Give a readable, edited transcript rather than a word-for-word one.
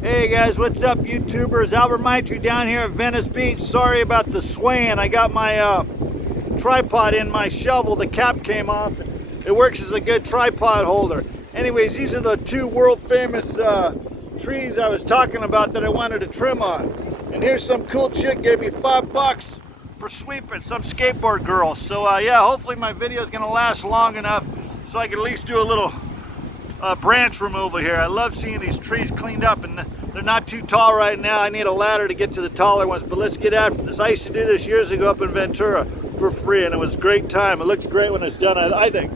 Hey guys, what's up YouTubers? Albert Maitri down here at Venice Beach. Sorry about the swaying. I got my tripod in my shovel. The cap came off. It works as a good tripod holder. Anyways, these are the two world famous trees I was talking about that I wanted to trim on. And here's some cool chick gave me $5 for sweeping, some skateboard girl. So yeah, hopefully my video is gonna last long enough so I can at least do a little branch removal here. I love seeing these trees cleaned up, and they're not too tall right now. I need a ladder to get to the taller ones, but let's get after this. I used to do this years ago up in Ventura for free, and it was a great time. It looks great when it's done, I think.